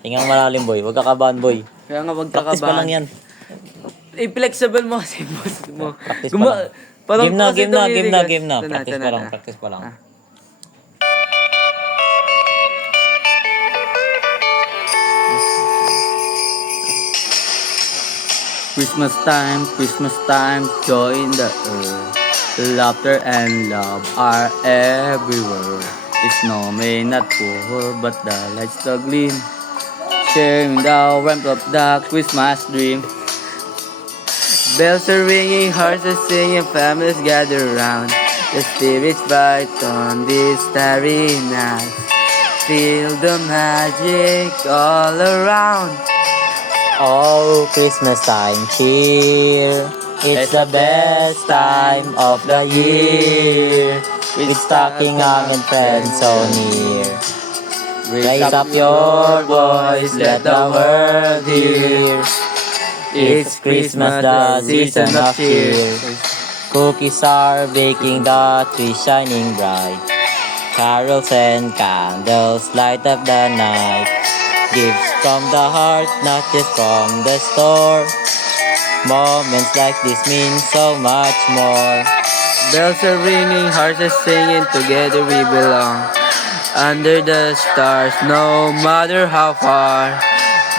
Tingnan malalim, boy. Huwag kakabahan, boy. Kaya nga wag Practice pa lang kakabahan. yan. I-flexible mo kasi boss mo. Practice pa lang. Parang Game na, kasi game na, game na, tumitigas. game na. Ito Practice ito pa lang, na. practice pa lang. Ah. Christmas time, joy in the earth. Laughter and love are everywhere. The snow may not fall, but the lights still gleam. Sharing the warmth of the Christmas dream. Bells are ringing, hearts are singing, families gather round. The spirits bright on this starry night. Feel the magic all around. Oh, Christmas time cheer. It's the best time of the year. With stocking and friends so near. Raise up your voice, let the world hear. It's Christmas, the season of cheer. Cookies are baking, the tree shining bright. Carols and candles light up the night. Gifts from the heart, not just from the store. Moments like this mean so much more. Bells are ringing, hearts are singing, together we belong. Under the stars, no matter how far,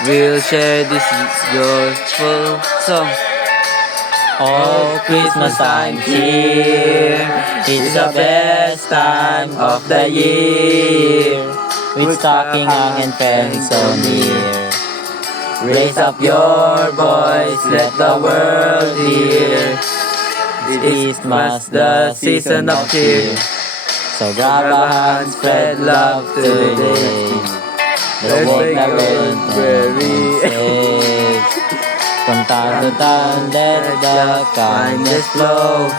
we'll share this joyful song. Oh, Christmas time cheer. It's the best time of the year. With stocking and friends so near. Raise up your voice, let the world hear. It's Christmas, the season of cheer. So grab a hand, spread love today. The world never very safe. From time to time, let the kindness flow.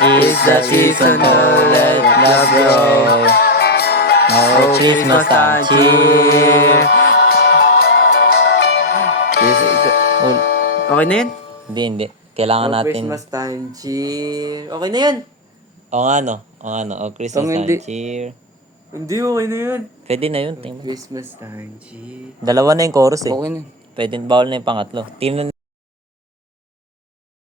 It's the season to let love grow. Oh, Christmas time cheer. Okay na yan? Hindi. Kailangan Oh, natin. Christmas time cheer. Okay na yan? O nga no. O Christmas Tong time hindi. cheer. Hindi, okay na yan. Pwede na yun. Tingnan mo. Christmas time cheer. Dalawa na yung chorus eh. Okay na. Pwede, bawal na yung pangatlo. Team